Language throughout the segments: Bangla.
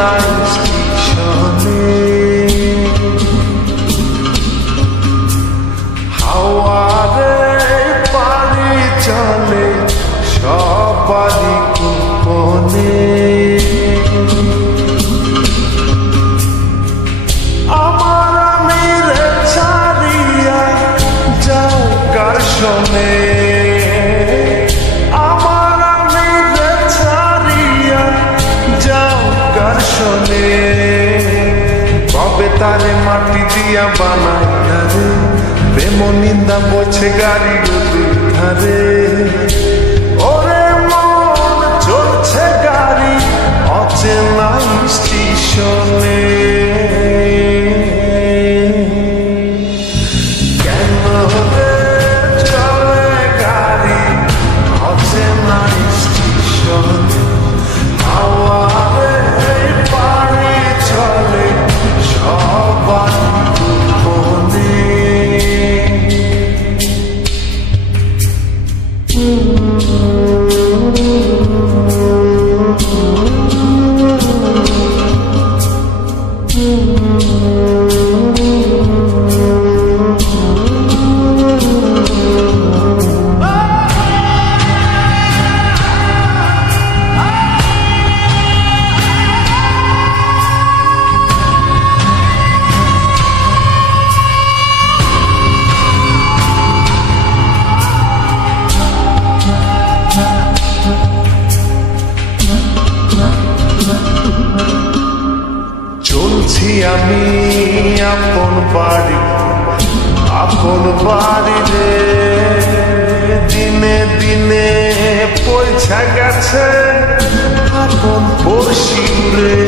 নাই স্টেশনে, হাওয়ারে পানি চলে সবারই গোপনে। আমার আমিরে ছাড়িয়া যাও কার শোনে, আমার আমিরে ছাড়িয়া যাও কার শোনে। কবে তারে মাটি দিয়া বানাইয়া রে, প্রেম নিন্দা বলছে গাড়ি দুই ধারে। ওরে মন চলছে গাড়ি অচেনা স্টেশনে, কেন রে চলে গাড়ি অচেনা স্টেশনে, হাওয়ারে পানি চলে সবার গোপনে। চলছি আমি আপন বাড়ি রে, দিনে দিনে পয়সা গেছে আপন পড়শি রে।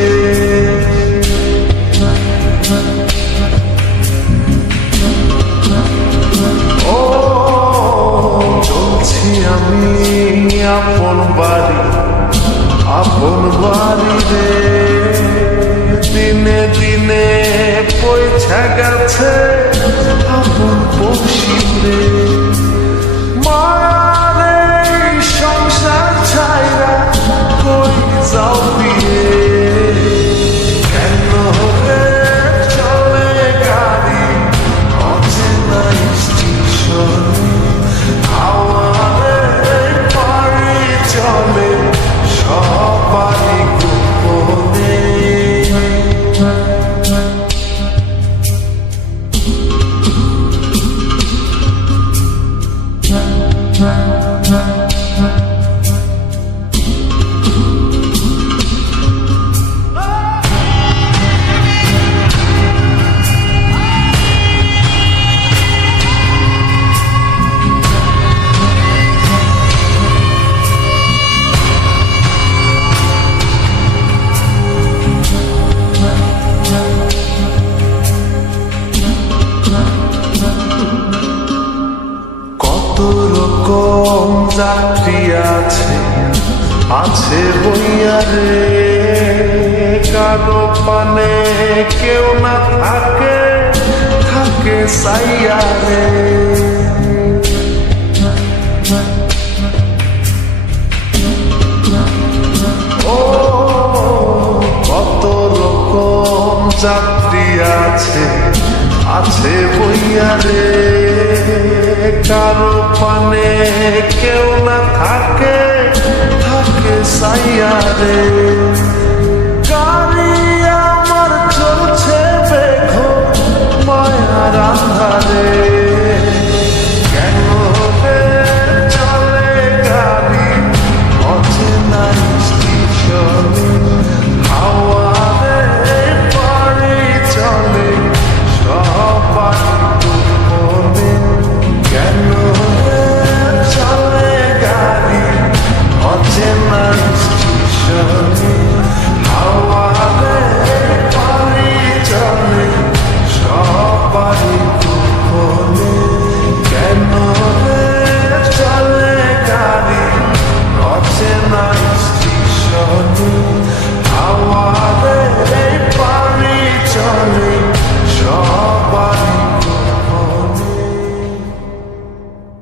ও চলছি আমি আপন বাড়ি রে, দিনে দিনে পয়সা গেছে আপন পড়শি রে। মারে সংসার ছাইরা কই যাও বিয়ে, কেন রে চলে গাড়ি অচেনা স্টেশনে, হাওয়ারে পানি চলে সবারই গোপনে। রকম যাত্রী আছে বইয়া রে, কারো পানে কেউ না থাকে সাইয়া রে। ও কত রকম যাত্রী আছে বইয়া রে, কারো পানে কেউ না থাকে সাইয়া রে। গাড়ি আমার চলছে বেঘ মায়ার আন্ধারে।